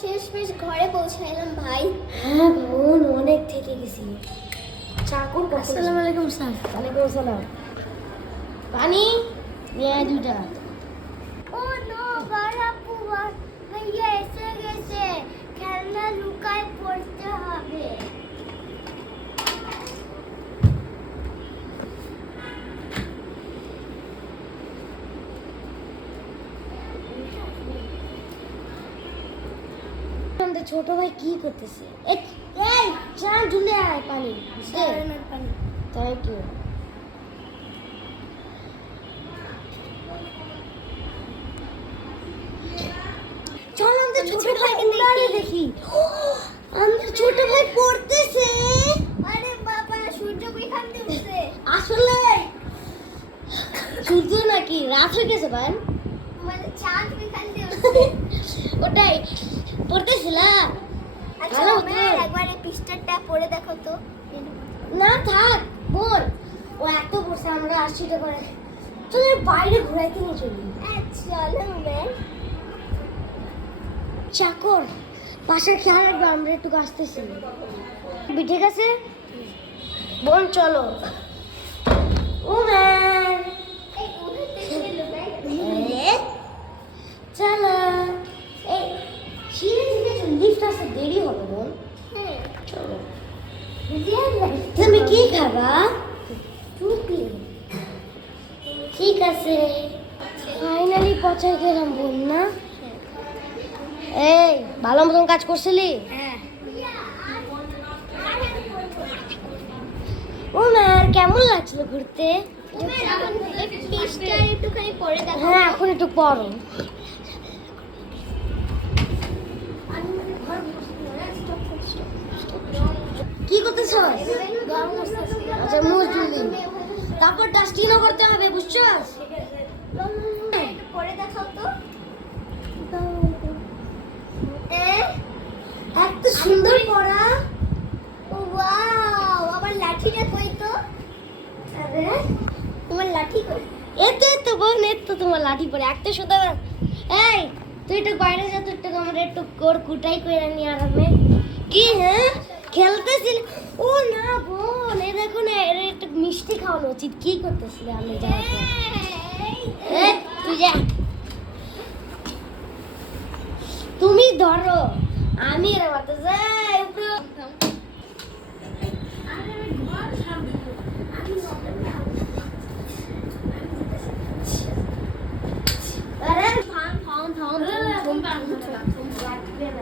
শেষমেশ ঘরে পৌঁছাইলাম ভাই। হ্যাঁ বোন, অনেক থেকে গেছি। চাকুর কাছে। আসসালামু আলাইকুম স্যার। ওয়ালাইকুম আসসালাম। পানি নিয়ে দুটা। ও নো বারাপু, ভাইয়া এসে গেছে, খেলনা লুকায় পড়তে হবে। আমাদের ছোট ভাই কি করতেছে? এই চান ঝুলে আয় পানি। পানি। Thank you. চল আমাদের ছোট ভাইকে দেখি। আমাদের ছোট ভাই পড়তেছে। আরে বাবা, সূর্য কইখান দিয়ে উঠছে। আসলে সূর্য নাকি রাত হয়ে গেছে ভাই? মানে চাঁদ কইখান দিয়ে উঠছে। ওটাই পড়তেছিল। আচ্ছা ভালো ম্যাম, তো। একবার এই পিস্টারটা পড়ে দেখো তো। না থাক বল, ও এত বসে আমরা আসছি তো করে তোদের বাইরে ঘুরাইতে নিয়ে চলি। চলো ম্যাম। চাকর বাসায় খেয়াল রাখবে, আমরা একটু আসতেছি। ঠিক আছে বোন, চলো। ও ম্যাম এই উঠতে ছিল এ, ম্যাম। চলো। এই সিঁড়ি থেকে লিফট আসতে দেরি হবে বোন, হ্যাঁ, চলো। Real life. তুমি কি খাবা? টুকলি। ঠিক আছে, ফাইনালি পৌঁছে গেলাম বোন না? এই ভালো মতন কাজ করছিলি? হ্যাঁ। ও ম্যাম কেমন লাগছিল ঘুরতে? এখন এই পিস্টার একটুখানি পড়ে দেখো। হ্যাঁ এখন একটু পড়ো। কি করতেছ? আচ্ছা মুজুলি, তারপর ডাস্টিংও করতে হবে, বুঝছো? একটু পড়ে দেখো তো। এত সুন্দর পড়া। ওয়াও, আমার লাঠিটা কই তো? আরে তোমার লাঠি কই? এত বোন, এত তোমার লাঠি পড়ে একটা শুধু। এই তুই একটু বাইরে যা তো, একটু আমরা একটু কোর কুটাই করে নিয়ে আরামে। কি হ্যাঁ খেলতেছিল? ও না বোন, এ দেখো না, এর একটু মিষ্টি খাওয়ানো উচিত। কি করতেছিলে আমি যাওয়ার পর? এই, তুই যা, তুমি ধরো, আমি এর মতো যাই উপরে। আরে থাম থাম থাম থাম থাম।